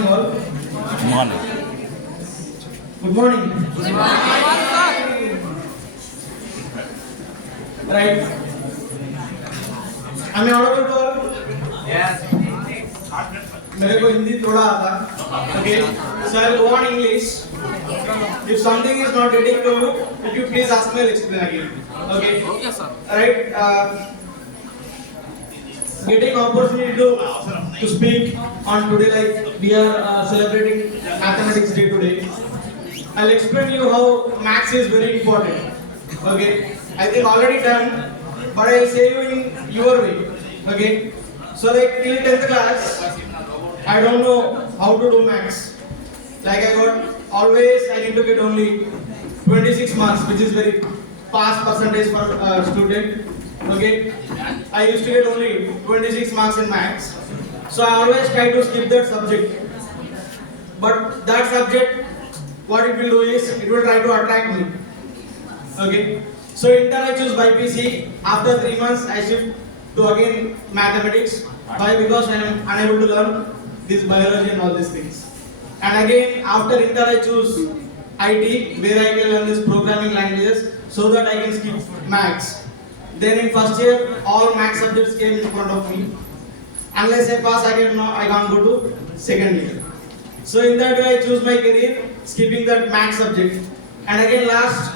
morning all. Morning. Good morning. Right. Am I audible to all? Yes. मेरे को हिंदी थोड़ा आता. Okay. So I'll go on English. If something is not getting to you, if you please ask me, I'll explain again. Okay. Okay, sir. Right. Getting opportunity to speak on today, like we are celebrating mathematics day today. I'll explain you how maths is very important. Okay, I think already done, but I'll say you in your way. Okay, so like till 10th class, I don't know how to do maths. Like I got always I need to get only 26 marks, which is very pass percentage for student. Okay, I used to get only 26 marks in maths, so I always try to skip that subject. But that subject, what it will do is it will try to attract me. Okay, so inter I choose BPC. After 3 months, I shift to again mathematics. Why? Because I am unable to learn this biology and all these things. And again after inter I choose IT, where I can learn this programming languages so that I can skip maths. Then in first year, all maths subjects came in front of me. Unless I pass, I can't go to second year. So in that way, I choose my career, skipping that maths subject. And again, last,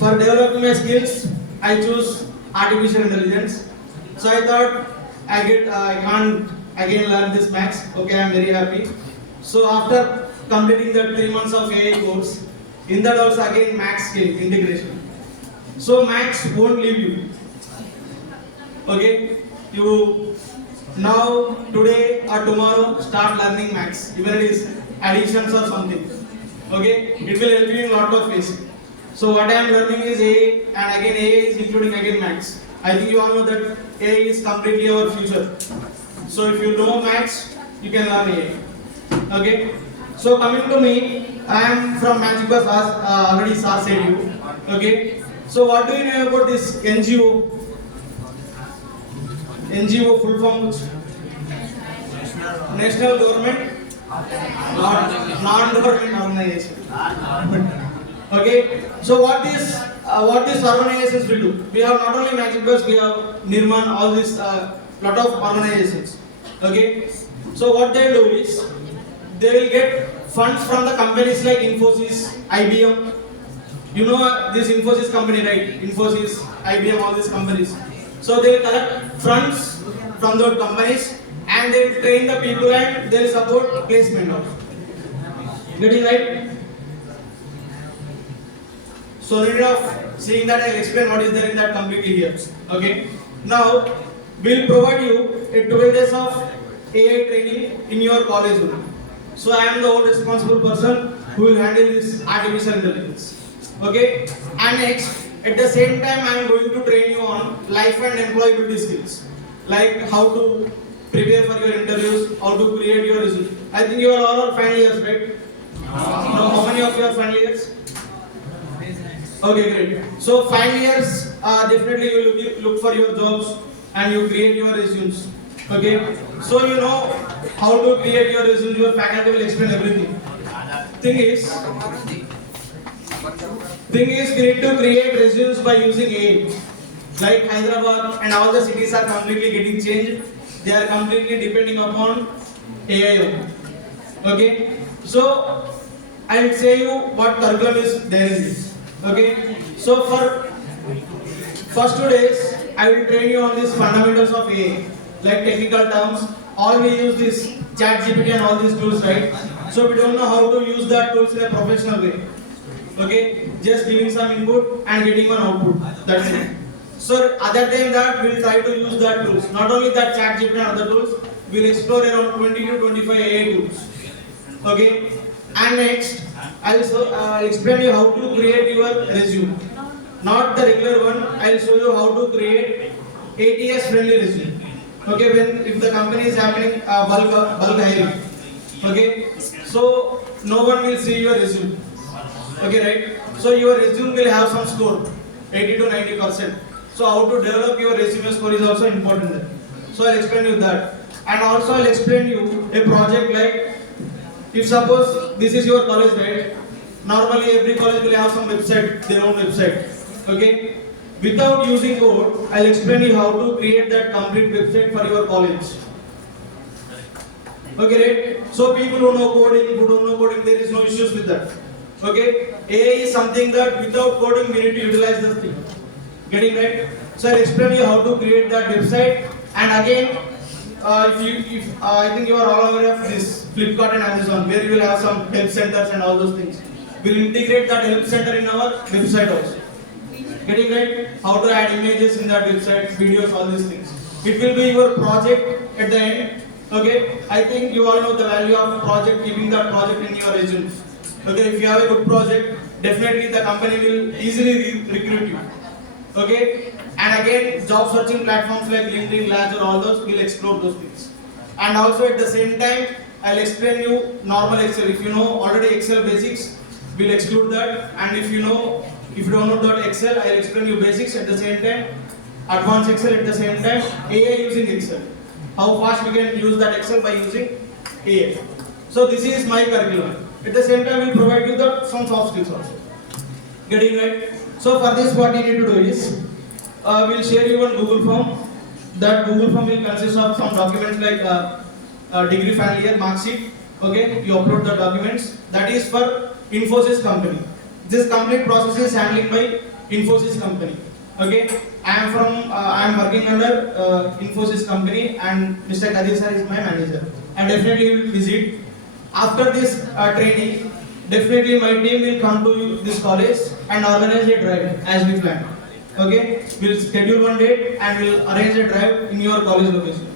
for developing my skills, I choose artificial intelligence. So I thought I can't again learn this maths. Okay, I'm very happy. So after completing that 3 months of AI course, in that also again maths came, integration. So maths won't leave you. Okay, you now today or tomorrow start learning maths, even it is additions or something. Okay, it will help you in lot of ways. So what I am learning is AI, and again AI is including again maths. I think you all know that AI is completely our future. So if you know maths, you can learn AI. Okay, so coming to me, I am from Magic Bus, already Sir said you. Okay, so what do you know about this NGO? NGO full form National Government Non-Government Organization. Okay, so what these organizations will do? We have not only Magic Bus, we have Nirman, all these lot of organizations. Okay, so what they do is they will get funds from the companies like Infosys, IBM. You know this Infosys company, right? Infosys, IBM, all these companies. So they will collect funds from those companies and they will train the people and they will support placement of. Getting right? So instead of seeing that, I will explain what is there in that completely here. Okay. Now we'll provide you a 12 days of AI training in your college room. So I am the whole responsible person who will handle this artificial intelligence. Okay. And next, at the same time, I am going to train you on life and employability skills, like how to prepare for your interviews, how to create your resume. I think you are all final years, right? Now, how many of you are final years? Okay, great. So final years, definitely you will look for your jobs and you create your resumes. Okay. So you know how to create your resume. Your faculty will explain everything. Thing is, we need to create resumes by using AI. Like Hyderabad and all the cities are completely getting changed. They are completely depending upon AI. Okay. So I'll say you what curriculum is there in this. Okay. So for first 2 days, I will train you on these fundamentals of AI, like technical terms. All we use this ChatGPT and all these tools, right? So we don't know how to use that tools in a professional way. Okay, just giving some input and getting one output. That's it. So other than that, we'll try to use that tools. Not only that ChatGPT and other tools, we'll explore around 20 to 25 AI tools. Okay, and next, I'll explain you how to create your resume. Not the regular one. I'll show you how to create ATS friendly resume. Okay, if the company is happening bulk hiring. Okay, so no one will see your resume. Okay, right? So your resume will have some score, 80 to 90%. So how to develop your resume score is also important there. So I'll explain you that. And also I'll explain you a project like If suppose this is your college, right? Normally every college will have some website, their own website. Okay? Without using code, I'll explain you how to create that complete website for your college. Okay, right? So people who know coding, who don't know coding, there is no issues with that. Okay? AI is something that without coding we need to utilize this thing. Getting right? So I'll explain you how to create that website. And again, I think you are all aware of this Flipkart and Amazon, where you will have some help centers and all those things. We'll integrate that help center in our website also. Getting right? How to add images in that website, videos, all these things. It will be your project at the end. Okay? I think you all know the value of project, keeping that project in your resume. Okay? If you have a good project, definitely the company will easily recruit you. Okay? And again, job searching platforms like LinkedIn, Glassdoor, all those, we'll explore those things. And also at the same time, I'll explain you normal Excel. If you know already Excel basics, we'll exclude that. And if you don't know Excel, I'll explain you basics at the same time, advanced Excel at the same time, AI using Excel. How fast we can use that Excel by using AI. So this is my curriculum. At the same time, we'll provide you some soft skills also. Getting right? So for this, what you need to do is, we'll share you one Google form. That Google form will consist of some documents like degree final year, mark sheet. Okay, you upload the documents. That is for Infosys company. This complete process is handling by Infosys company. Okay, I am working under Infosys company, and Mr. Kadir sir is my manager. And definitely will visit. After this training, definitely my team will come to this college and organize a drive as we planned. Okay, we'll schedule one date and we'll arrange a drive in your college location.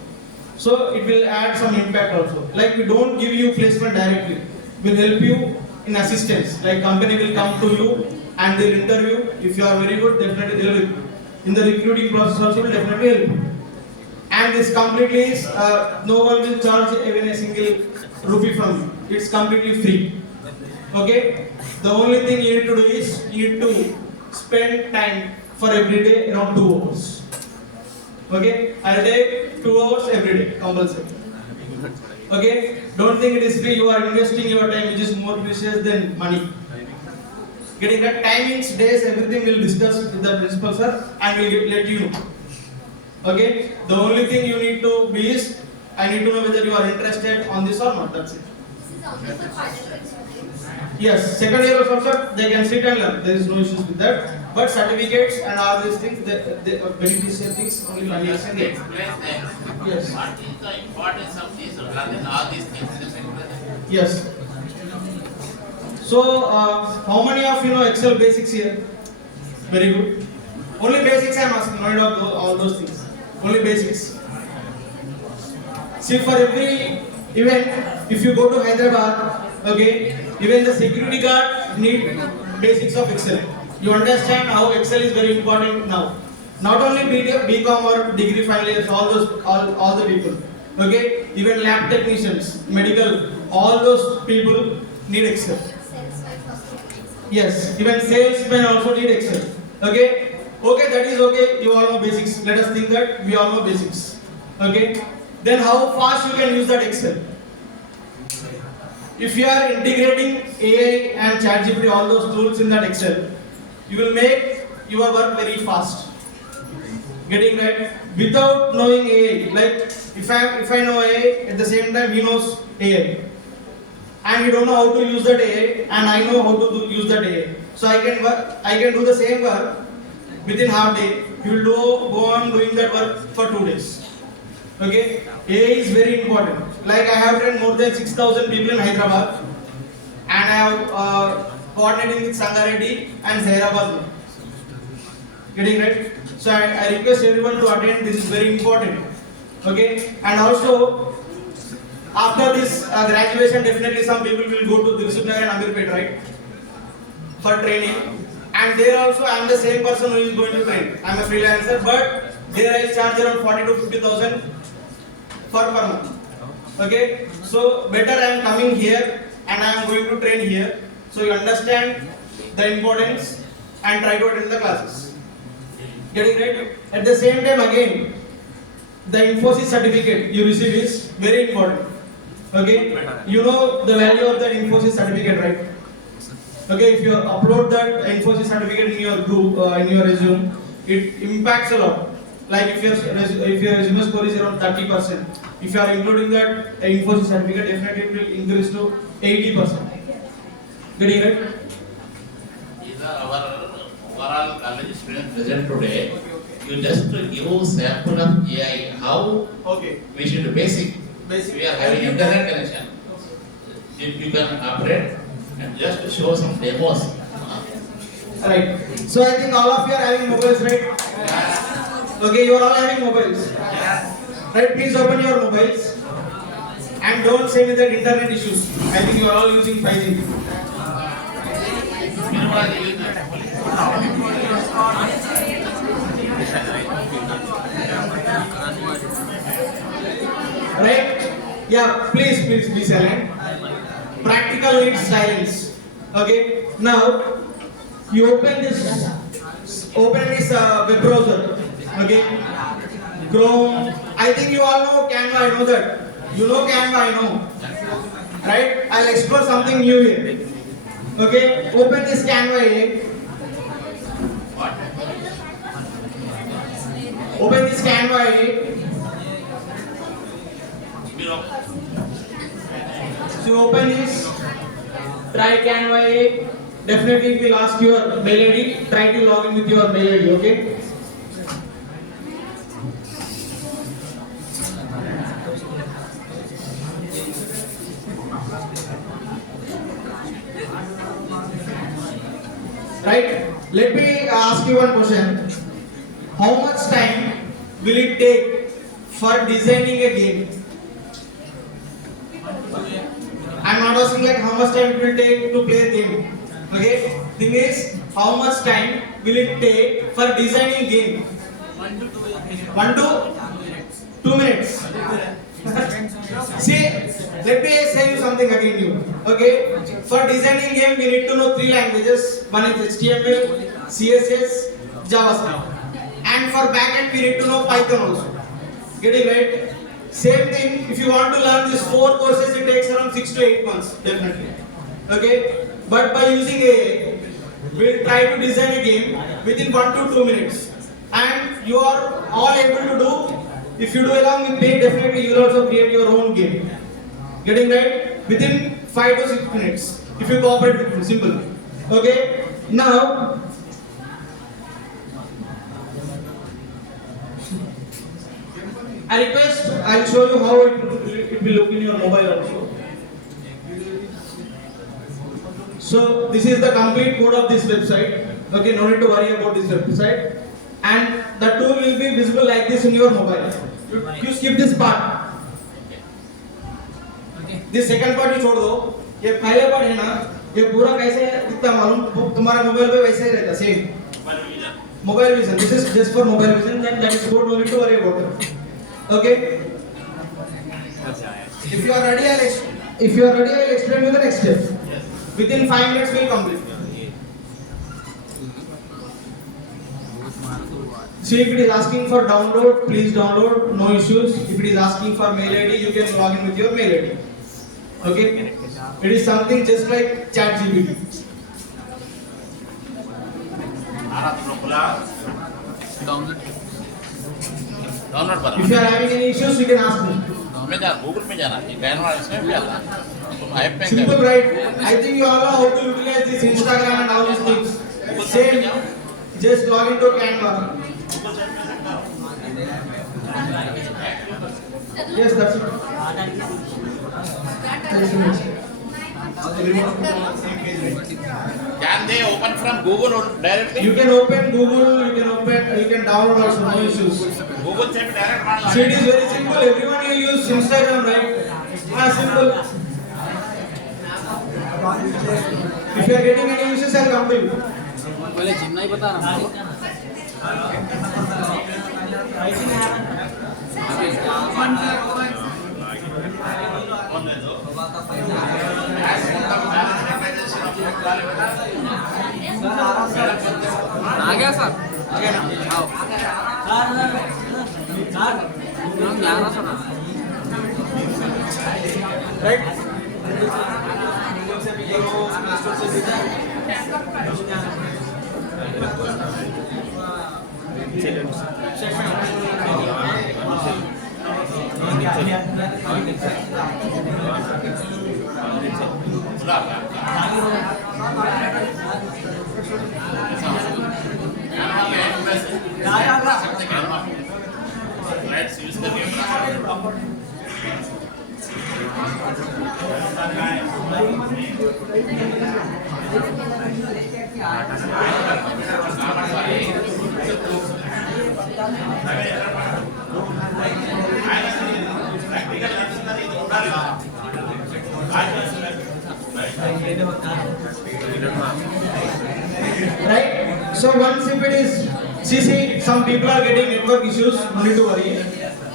So it will add some impact also. Like we don't give you placement directly, we'll help you in assistance. Like company will come to you and they'll interview. If you are very good, definitely they'll help you. In the recruiting process also will definitely help you. And this completely is no one will charge even a single rupee from you. It's completely free. Okay. The only thing you need to do is you need to spend time for every day around 2 hours. Okay, I'll take 2 hours every day, compulsory. Okay, don't think it is free. You are investing your time, which is more precious than money. Getting that timings, days, everything we'll discuss with the principal sir, and we'll let you know. Okay, the only thing you need to be is, I need to know whether you are interested on this or not. That's it. This is only for partner students. Yes, second year also they can sit and learn. There is no issues with that. But certificates and all these things, they beneficial things only one year can get. Yes. What is the importance of this rather than all these things in the second? Yes. So, how many of you know Excel basics here? Very good. Only basics I am asking, not all those things. Only basics. See, for every event, if you go to Hyderabad, okay, even the security guard need basics of Excel. You understand how Excel is very important now. Not only BCom or degree final years, all the people. Okay, even lab technicians, medical, all those people need Excel. Yes, even salesmen also need Excel. Okay, that is okay. You all know basics. Let us think that we all know basics. Okay, then how fast you can use that Excel? If you are integrating AI and ChatGPT, all those tools in that Excel, you will make your work very fast. Getting right? Without knowing AI, like if I know AI, at the same time he knows AI, and we don't know how to use that AI, and I know how to use that AI. So I can do the same work within half day. You will go on doing that work for 2 days. Okay, AI is very important. Like I have trained more than 6,000 people in Hyderabad, and I have coordinating with Sangareddy and Zairabad. Getting right? So I request everyone to attend. This is very important. Okay, and also after this graduation, definitely some people will go to Dilsuknagar and Amirpet, right, for training. And there also I am the same person who is going to train. I am a freelancer, but there I charge around 40 to 50,000 per month. Okay, so better I am coming here and I am going to train here. So you understand the importance and try to attend the classes. Getting right? At the same time again, the Infosys certificate you receive is very important. Okay, you know the value of that Infosys certificate, right? Okay, if you upload that Infosys certificate in your group, in your resume, it impacts a lot. Like if your resume score is around 30%, if you are including that Infosys certificate, definitely it will increase to 80%. Getting right? These are our overall college student present today. You just give sample of AI, how Okay. we should basic. We are having internet connection. If you can operate and just show some demos. Right. So I think all of you are having mobiles, right? Okay, you are all having mobiles. Right, please open your mobiles and don't say me that internet issues. I think you are all using 5G. You know what I use? Right? Yeah, please be silent. Practical needs silence. Okay, now you open this web browser. Okay, Chrome. I think you all know Canva, I know that. You know Canva, I know. Right? I'll explore something new here. Okay, open this Canva here. Open this Canva here. You know, So open this. Try Canva here. Definitely it will ask your mail ID. Try to log in with your mail ID, okay? Right? Let me ask you one question. How much time will it take for designing a game? I'm not asking like how much time it will take to play a game. Okay? Thing is, how much time will it take for designing a game? 1 to 2 minutes. See, let me say you something again new. Okay? For designing game, we need to know 3 languages. One is HTML, CSS, JavaScript. And for backend, we need to know Python also. Getting right? Same thing, if you want to learn these 4 courses, it takes around 6 to 8 months, definitely. Okay? But by using AI, we'll try to design a game within 1 to 2 minutes. And you are all able to do, if you do along with me, definitely you will also create your own game. Getting right? Within 5 to 6 minutes. If you cooperate with me, simple. Okay? Now, I request, I'll show you how it will look in your mobile also. So this is the complete code of this website. Okay, no need to worry about this website. And the tool will be visible like this in your mobile. You skip this part. This second part you छोड़ दो. ये पहले part है ना, ये पूरा कैसे दिखता मालूम तुम्हारा मोबाइल पे वैसे ही रहता same. Mobile vision. This is just for mobile vision. Then that is code. No need to worry about it. Okay. If you are ready, I'll explain you the next step. Within 5 minutes, we'll complete. See, if it is asking for download, please download. No issues. If it is asking for mail ID, you can log in with your mail ID. Okay. It is something just like ChatGPT. Download पर If you are having any issues, you can ask me. हमें जा Google में जाना है Canva इसमें भी आता है तुम ऐप में Simple, right? I think you all know how to utilize this Instagram and all these things. Same. Just log into Canva. Yes, that's it. can they open from Google or directly You can open Google, you can download also, no issues. Google से भी direct मान See, it is very simple. Everyone will use Instagram, right? Simple. If you are getting any issues, I'll come to you. पहले gym नहीं बता रहा हूँ आ गया sir आओ हम 11 सर Right? Google से भी करो, Play Store से भी Let's use the camera. Right? So once if it is, see, some people are getting network issues, no need to worry.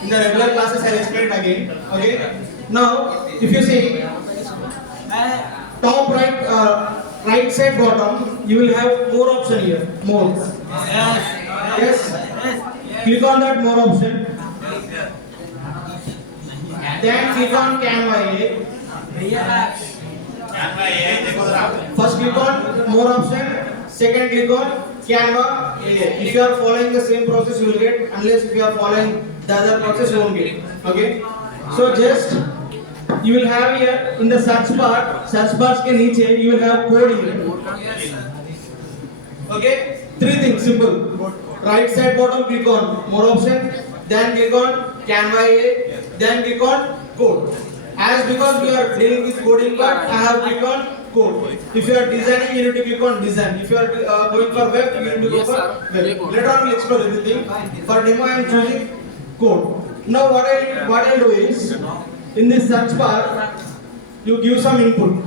In the regular classes, I'll explain it again. Okay? Now, if you see, top right side bottom, you will have more option here. More. Yes. Click on that more option. Then click on Canva A. First click on more option. Second click on Canva A. If you are following the same process, you will get. Unless if you are following the other process, you won't get. Okay. So just you will have here in the search bar. Search bars के नीचे you will have code here. Okay. Three things simple. Right side bottom click on more option. Then click on Canva A. Then click on code. As because we are dealing with coding part, I have clicked on code. If you are designing, you need to click on design. If you are going for web, you need to go for web. Later on, we'll explore everything. For demo, I am choosing code. Now, what I'll do is, in this search bar, you give some input.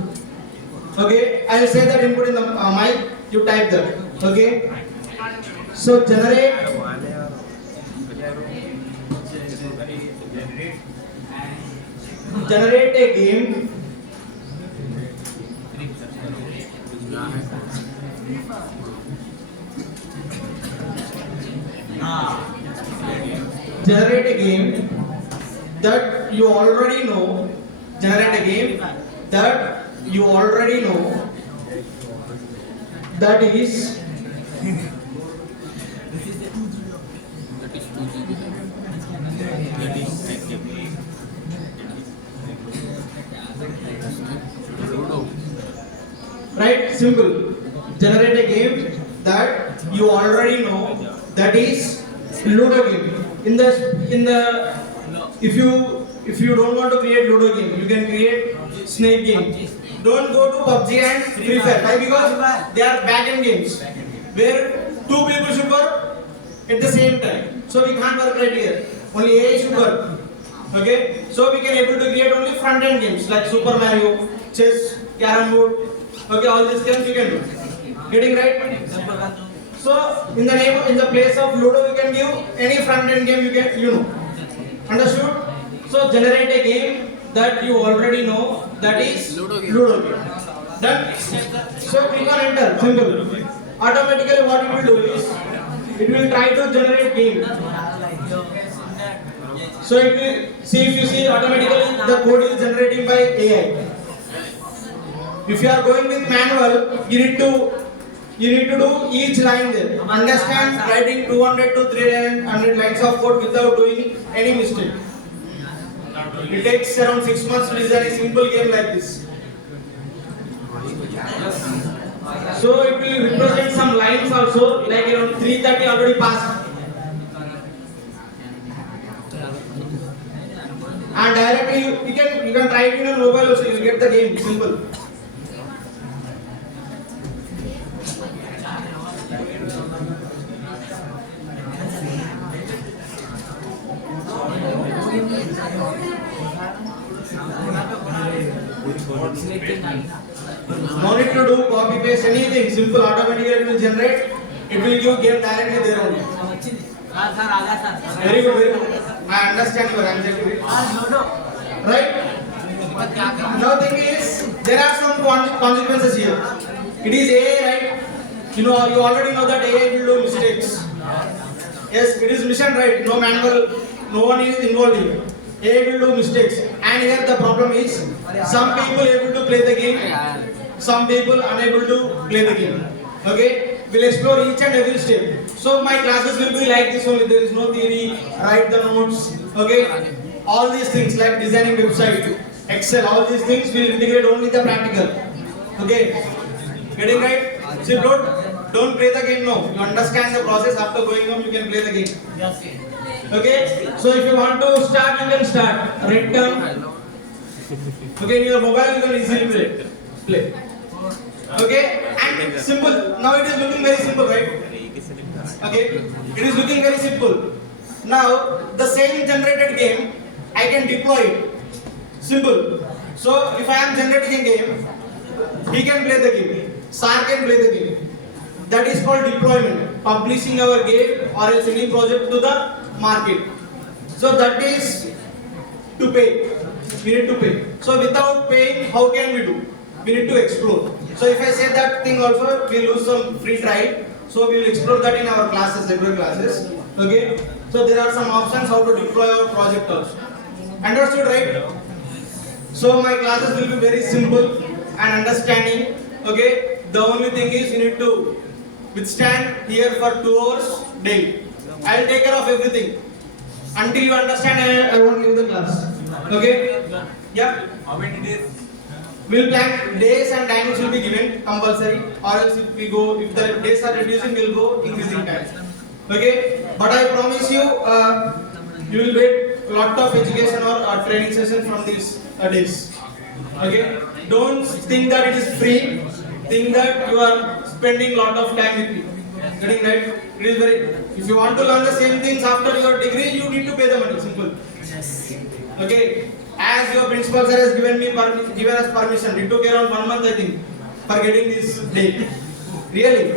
Okay, I'll say that input in the mic. You type that. Okay. So generate a game. Generate a game that you already know. Generate a game that you already know. That is right, simple. Generate a game that you already know. That is Ludo game. If you don't want to create Ludo game, you can create Snake game. Don't go to PUBG and Free Fire. Why? Because they are back-end games where two people should work at the same time. So we can't work right here. Only AI should work. Okay. So we can able to create only front-end games like Super Mario, chess, carrom board. Okay, all these games you can do. Getting right? So in the place of Ludo, you can give any front-end game you know. Understood? So generate a game that you already know. That is Ludo game. Done. So click on enter. Simple. Automatically, what it will do is it will try to generate game. So it will see, if you see, automatically the code is generating by AI. If you are going with manual, you need to do each line there. Understand writing 200 to 300 lines of code without doing any mistake. It takes around 6 months to design a simple game like this. So it will represent some lines also, like around 330 already passed. And directly you can try it in a mobile also, you will get the game simple. No need to do copy paste anything, simple, automatically it will generate, it will give game directly there only. Very good, very good. I understand your anxiety. Right? Now thing is, there are some consequences here. It is AI, right? You already know that AI will do mistakes. Yes, it is mission, right? No manual, no one is involved here. AI will do mistakes. And And here the problem is some people able to play the game, some people unable to play the game. Okay, we'll explore each and every step. So my classes will be like this only. There is no theory, write the notes. Okay, all these things like designing website, Excel, all these things will integrate only the practical. Okay, getting right? See, don't play the game now. You understand the process. After going home, you can play the game. Okay, so if you want to start, you can start. Write down. Okay, in your mobile you can easily play. Okay, and simple. Now it is looking very simple, right? Okay, it is looking very simple. Now the same generated game, I can deploy it. Simple. So if I am generating a game, he can play the game. Sir can play the game. That is called deployment. Publishing our game or else any project to the market. So that is to pay. We need to pay. So without paying, how can we do? We need to explore. So if I say that thing also, we lose some free trial. So we will explore that in our classes, regular classes. Okay. So there are some options how to deploy our project also. Understood, right? So my classes will be very simple and understanding. Okay. The only thing is you need to withstand here for 2 hours daily. I will take care of everything. Until you understand, I won't give the class. Okay? Yeah. How many days? We'll plan days and timings will be given compulsory, or else if we go, if the days are reducing, we'll go increasing time. Okay? But I promise you, you will get lot of education or training session from these days. Okay? Don't think that it is free. Think that you are spending lot of time with me. Getting right? It is very. If you want to learn the same things after your degree, you need to pay the money. Simple. Okay. As your principal sir has given us permission, it took around 1 month I think for getting this date. Really,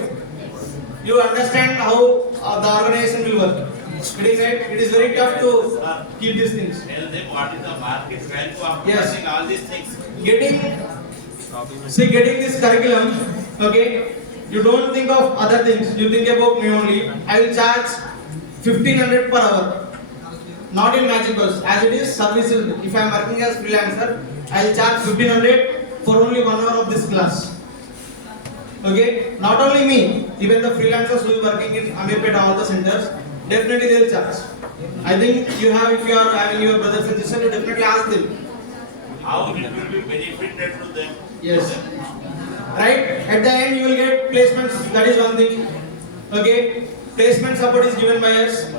you understand how the organization will work. Getting right? It is very tough to keep these things. Tell them what is the market value of Yes. producing all these things. Getting this curriculum. Okay. You don't think of other things. You think about me only. I will charge 1500 per hour. Not in Magic Bus. As it is services. If I am working as freelancer, I will charge 1500 for only 1 hour of this class. Okay. Not only me. Even the freelancers who are working in Amirpet, all the centers, definitely they will charge. I think you have, if you are having your brothers and sisters, you definitely ask them. How it will be benefited to them. Yes. Right? At the end you will get placements. That is one thing. Okay. Placement support is given by us.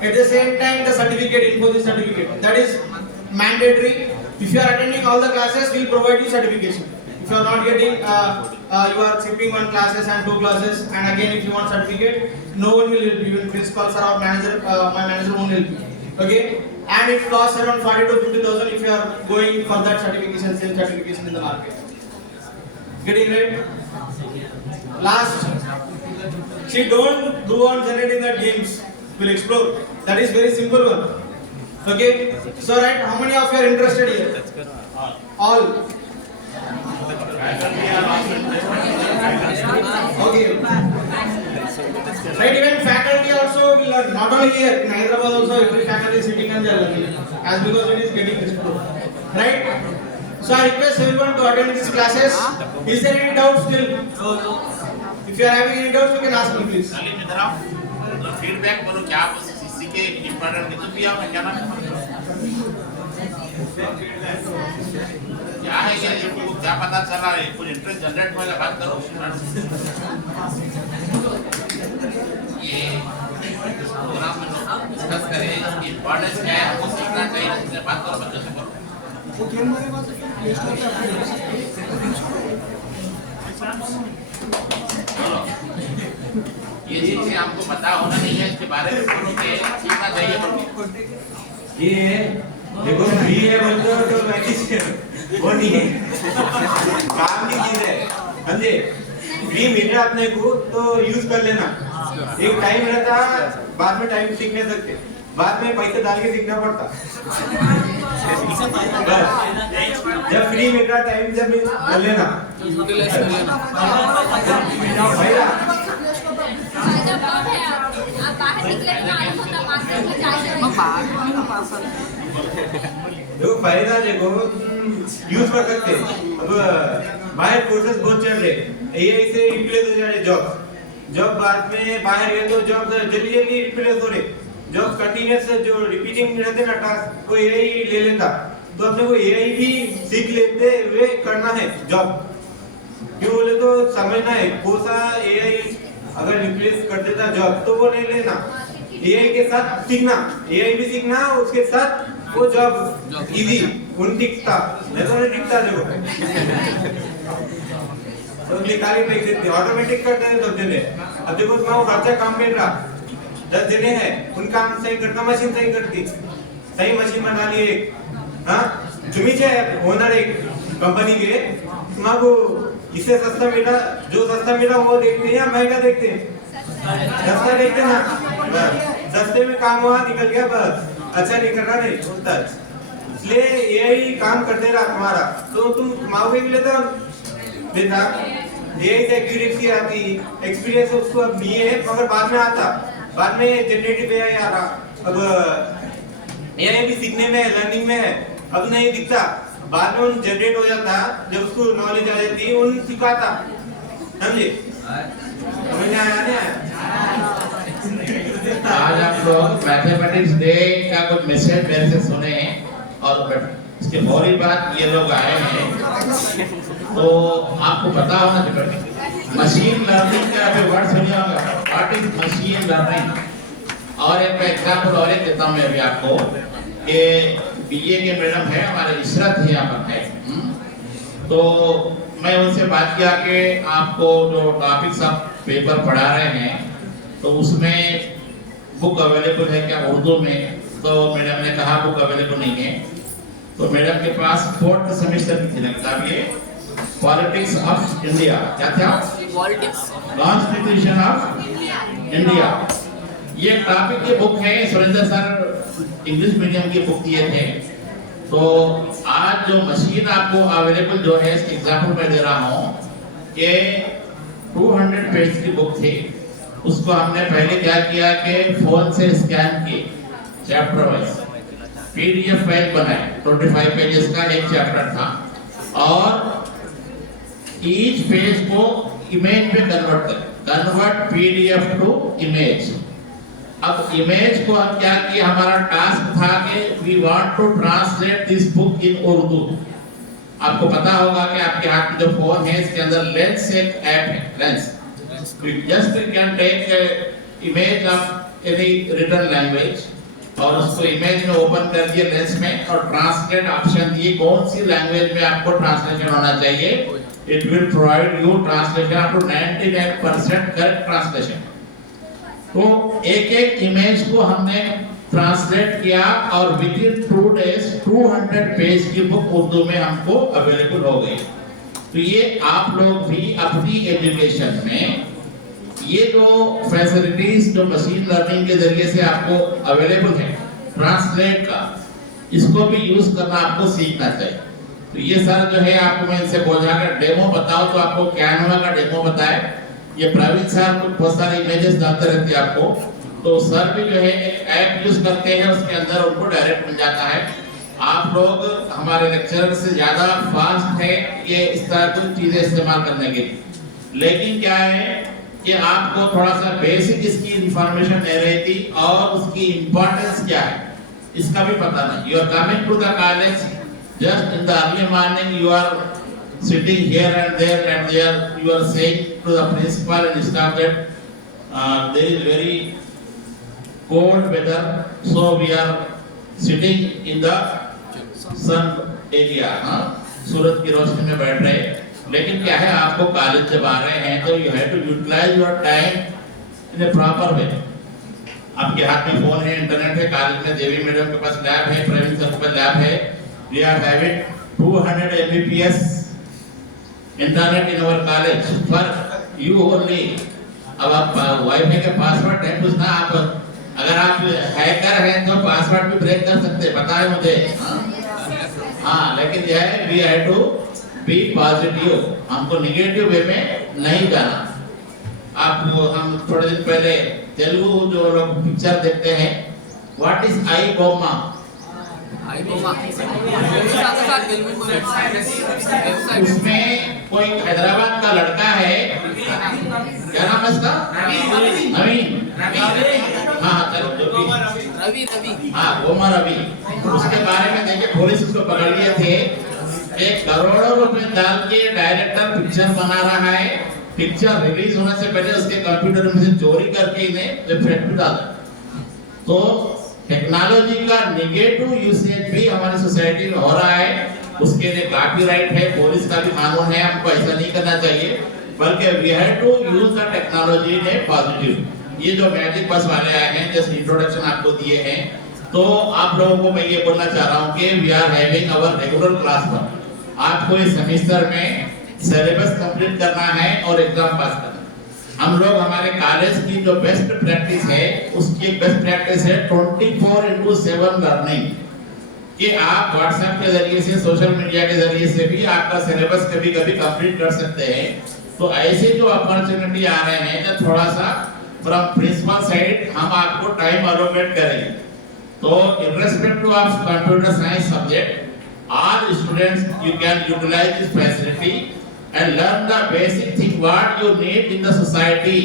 At the same time the certificate, Infosys certificate. That is mandatory. If you are attending all the classes, we will provide you certification. If you are not getting, you are skipping 1 classes and 2 classes, and again if you want certificate, no one will help you. Even principal sir or manager, my manager won't help you. Okay. And it costs around 40 to 50,000 if you are going for that certification, same certification in the market. Getting right? Last, see, don't go on generating the games. We'll explore. That is very simple one. Okay? So, right, how many of you are interested here? All. Okay. Right, even faculty also will learn. Not only here, in Hyderabad also every faculty is sitting and they are learning. As because it is getting explored. Right? So I request everyone to attend these classes. Is there any doubt still? If you are having any doubts, you can ask me please. खाली में इधर आओ, तो feedback करो क्या आप सीखे important नहीं तो भी आओ क्या नाम क्या है ये आपको क्या पता चल रहा है कुछ इंटरेस्ट जनरेट होगा बात करो ये प्रोग्राम में लोग डिस्कस करें इम्पोर्टेंस क्या है आपको सीखना चाहिए इससे बात करो बच्चों से करो ये चीजें आपको पता होना नहीं है इसके बारे में बोलो कि सीखना चाहिए बोलो ये देखो फ्री है बोलते हो तो मैजिक वो नहीं है काम की चीज है समझे फ्री मिल रहा अपने को तो यूज कर लेना एक टाइम रहता बाद में टाइम सीख नहीं सकते बाद में पैसे डाल के सीखना पड़ता जब फ्री मिल रहा टाइम जब कर लेना यूटिलाइज कर लेना जब आप बाहर निकले तो मालूम होता मार्केट में जाइए बाहर देखो फायदा देखो यूज कर सकते हैं। अब बाहर कोर्सेज बहुत चल रहे, एआई से रिप्लेस हो जा रहे जॉब बाद में बाहर गए तो जॉब जल्दी जल्दी रिप्लेस हो रहे। जॉब कंटिन्यूअस जो रिपीटिंग रहते ना टास्क को एआई ले लेता, तो अपने को एआई भी सीख लेते हुए करना है जॉब। क्यों बोले तो समझना है कौन सा एआई अगर रिप्लेस कर देता जॉब तो वो नहीं लेना, एआई के साथ सीखना, एआई भी सीखना उसके साथ वो जॉब इजी उन टिकता नहीं तो नहीं टिकता देखो। तो निकाली नहीं सकते, ऑटोमेटिक करते हैं सब जने। अब देखो मैं खर्चा काम पे रहा 10 जने हैं, उन काम सही करता मशीन सही करती, सही मशीन बना ली एक। हाँ तुम्ही जे ओनर एक कंपनी के मागो इससे सस्ता मिला, जो सस्ता मिला वो देखते हैं या महंगा देखते हैं? सस्ता देखते ना, सस्ते में काम हुआ निकल गया बस, अच्छा नहीं कर रहा नहीं होता। इसलिए यही काम करते रहा तुम्हारा, तो तुम कमाओगे भी लेते बेटा। यही से एक्यूरेसी आती, एक्सपीरियंस उसको अब नहीं है मगर बाद में आता, बाद में जनरेटिव एआई आ रहा। अब एआई भी सीखने में है, लर्निंग में है, अब नहीं दिखता, बाद में उन जनरेट हो जाता, जब उसको नॉलेज आ जाती उन सिखाता। समझे? समझ में आया ना? आज आप लोग मैथमेटिक्स डे का कुछ मैसेज मेरे से सुने और इसके फौरी बाद ये लोग आए हैं, तो आपको पता होना चाहिए मशीन लर्निंग का अभी वर्ड सुनिए होगा, व्हाट इज मशीन लर्निंग। और एक एग्जांपल और एक देता हूं मैं अभी आपको कि बीए के मैडम है हमारे इशरत है यहाँ पर है, तो मैं उनसे बात किया कि आपको जो टॉपिक्स आप पेपर पढ़ा रहे हैं तो उसमें बुक अवेलेबल है क्या उर्दू में? तो मैडम ने कहा बुक अवेलेबल नहीं है। तो मैडम के पास 4th सेमेस्टर की थी किताब, ये पॉलिटिक्स ऑफ इंडिया, क्या था? पॉलिटिक्स कॉन्स्टिट्यूशन ऑफ इंडिया, ये टॉपिक की बुक है। सुरेंद्र सर इंग्लिश मीडियम की बुक दिए थे। तो आज जो मशीन आपको अवेलेबल जो है, इसकी एग्जांपल मैं दे रहा हूँ कि 200 पेज की बुक थी, उसको हमने पहले क्या किया कि फोन से स्कैन किए, चैप्टर वाइज पीडीएफ फाइल बनाए, 25 पेजेस का एक चैप्टर था, और ईच पेज को इमेज में कन्वर्ट पीडीएफ टू इमेज। अब इमेज को हम क्या किए, हमारा टास्क था कि we want to translate this book in Urdu. आपको पता होगा कि आपके हाथ में जो फोन है इसके अंदर लेंस एक ऐप है, lens. Just you can take a image of any written language और उसको इमेज में ओपन कर दिए लेंस में, और ट्रांसलेट ऑप्शन दिए कौन सी लैंग्वेज में आपको ट्रांसलेशन होना चाहिए। It will provide you translation up to 99% correct translation. तो एक एक इमेज को हमने ट्रांसलेट किया और विद इन 2 days 200 पेज की बुक उर्दू में हमको अवेलेबल हो गई। तो ये आप लोग भी अपनी एजुकेशन में ये जो फैसिलिटीज जो मशीन लर्निंग के जरिए से आपको अवेलेबल है ट्रांसलेट का, इसको भी यूज करना आपको सीखना चाहिए। तो ये सर जो है आपको मैं इनसे बोल रहा हूँ डेमो बताओ, तो आपको कैनवा का डेमो बताए। ये प्रवीण सर कुछ बहुत सारे इमेजेस डालते रहते हैं आपको, तो सर भी जो है एक ऐप यूज करते हैं, उसके अंदर उनको डायरेक्ट मिल जाता है। आप लोग हमारे लेक्चरर से ज्यादा फास्ट है ये इस तरह की चीजें इस्तेमाल करने के लिए, लेकिन क्या है कि आपको थोड़ा सा बेसिक इसकी इंफॉर्मेशन दे रही थी और उसकी इंपॉर्टेंस क्या है इसका भी पता नहीं। You are coming to the college just in the early morning, you are sitting here and there you are saying to the principal and staff that there is very cold weather, so we are sitting in the sun area, सूरज की रोशनी में बैठ रहे। लेकिन क्या है आपको college जब आ रहे हैं तो you have to utilise your time in a proper way. आपके हाथ में फोन है, इंटरनेट है, कॉलेज में देवी मैडम के पास लैब है, प्रवीण सर के पास लैब है, we are having 200 Mbps internet in our college for you only. अब आप वाईफाई का पासवर्ड है कुछ ना, आप अगर आप हैकर हैं तो पासवर्ड भी ब्रेक कर सकते हैं, पता है मुझे। हाँ लेकिन यह है we have to be positive, हमको निगेटिव वे में नहीं जाना। आपको हम थोड़े दिन पहले तेलुगु जो लोग पिक्चर देखते हैं, व्हाट इज आई बोम्मा, आई बोमा साथ बिल्कुल वेबसाइट उसमें कोई हैदराबाद का लड़का है, क्या नाम है उसका? नवीन। हाँ चलो जो भी, रवि हाँ गोमा रवि, उसके बारे में देखिए पुलिस उसको पकड़ लिए थे। एक करोड़ों रुपए डाल के डायरेक्टर पिक्चर बना रहा है, पिक्चर रिलीज होने से पहले उसके कंप्यूटर में से चोरी करके इन्हें वेबसाइट पे डाला। तो टेक्नोलॉजी का निगेटिव यूसेज भी हमारी सोसाइटी में हो रहा है, उसके लिए कॉपीराइट है, पुलिस का भी कानून है, हमको ऐसा नहीं करना चाहिए, बल्कि we have to use the technology in positive. ये जो मैजिक बस वाले आए हैं, जस्ट इंट्रोडक्शन आपको दिए हैं, तो आप लोगों को मैं ये बोलना चाह रहा हूँ कि we are having our regular class work. आपको इस सेमेस्टर में सिलेबस कंप्लीट करना है और एग्जाम पास करना है। हम लोग हमारे कॉलेज की जो बेस्ट प्रैक्टिस है, उसकी एक बेस्ट प्रैक्टिस है 24/7 लर्निंग, कि आप व्हाट्सएप के जरिए से, सोशल मीडिया के जरिए से भी आपका सिलेबस कभी कभी कंप्लीट कर सकते हैं। तो ऐसे जो अपॉर्चुनिटी आ रहे हैं, तो थोड़ा सा फ्रॉम प्रिंसिपल साइड हम आपको टाइम अलोकेट करेंगे। तो irrespective of computer science subject, all students you can utilize this facility and learn the basic thing what you need in the society।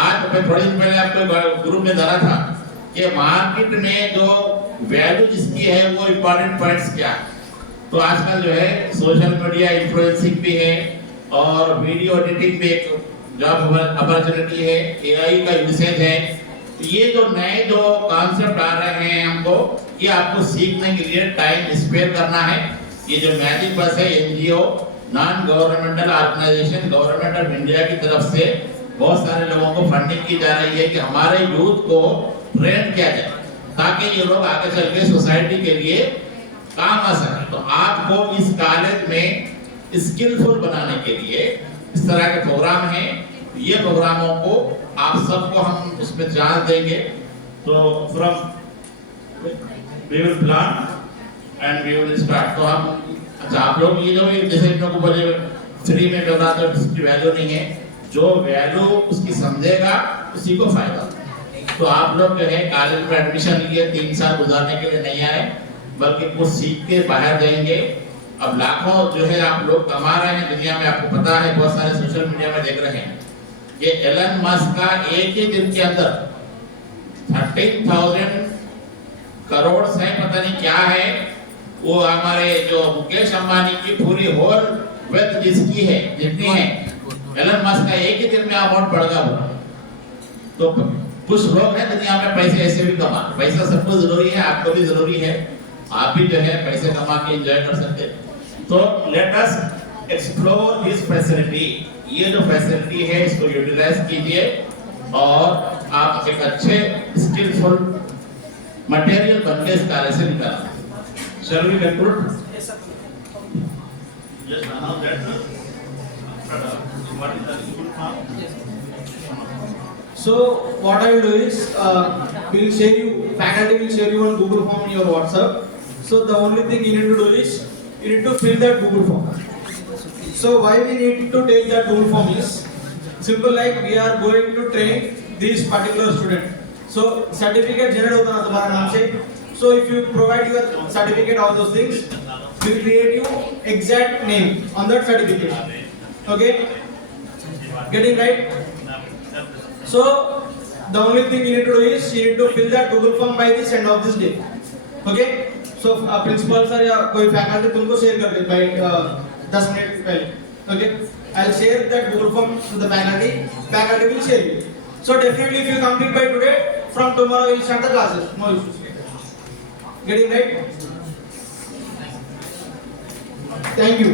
आज मैं थोड़ी दिन पहले आपको ग्रुप में डाला था कि मार्केट में जो वैल्यू जिसकी है वो इम्पोर्टेंट पॉइंट्स क्या है। तो आजकल जो है सोशल मीडिया इन्फ्लुएंसिंग भी है और वीडियो एडिटिंग भी एक जॉब अपॉर्चुनिटी है, एआई का यूसेज है। ये जो नए जो कॉन्सेप्ट आ रहे हैं हमको, ये आपको सीखने के लिए टाइम स्पेयर करना है। ये जो मैजिक बस है, NGO non governmental organisation government of India की तरफ से बहुत सारे लोगों को फंडिंग की जा रही है कि हमारे यूथ को ट्रेन किया जाए ताकि ये लोग आगे चल के सोसाइटी के लिए काम आ सके। तो आपको इस कॉलेज में स्किलफुल बनाने के लिए इस तरह के प्रोग्राम हैं। ये प्रोग्रामों को आप सबको हम उसमें चांस देंगे। तो from we will plan and we will start. तो हम अच्छा आप लोग ये जो जैसे इन लोगों को बोले फ्री में मिल रहा तो इसकी वैल्यू नहीं है, जो वैल्यू उसकी समझेगा उसी को फायदा। तो आप लोग जो है कॉलेज में एडमिशन लिए 3 साल गुजारने के लिए नहीं आए, बल्कि कुछ सीख के बाहर जाएंगे। अब लाखों जो है आप लोग कमा रहे हैं दुनिया में, आपको पता है, बहुत सारे सोशल मीडिया में देख रहे हैं कि एलन मस्क का एक ही दिन के अंदर 13,000 करोड़ से पता नहीं क्या है, वो हमारे जो मुकेश अंबानी की पूरी होल वेल्थ जिसकी है जितनी है, एलन मस्क का एक ही दिन में अमाउंट बढ़ गया। तो कुछ लोग हैं दुनिया में पैसे ऐसे भी कमा, पैसा सबको जरूरी है, आपको भी जरूरी है, आप भी जो है पैसे कमा के एंजॉय कर सकते हैं। तो let us explore this facility. ये जो फैसिलिटी है इसको यूटिलाइज कीजिए और आप एक अच्छे स्किलफुल मटेरियल बन के इस कार्य से निकालना। Shall we conclude? Yes, sir. Just now that what is the full form? So what I will do is we'll share you, faculty will share you on Google form in your WhatsApp. So the only thing you need to do is you need to fill that Google form. So why we need to take that Google form is simple, like we are going to train this particular student. So certificate generate होता ना तुम्हारा नाम से. So if you provide your certificate, all those things, we'll create you exact name on that certificate. Okay? Getting right? So the only thing you need to do is you need to fill that Google form by this end of this day. Okay? So principal sir या कोई faculty तुमको share कर दे by 10 minute पहले. Okay? I'll share that Google form to the faculty. Faculty will share you. So definitely if you complete by today, from tomorrow you will start the classes. No issues. Getting right? Thank you.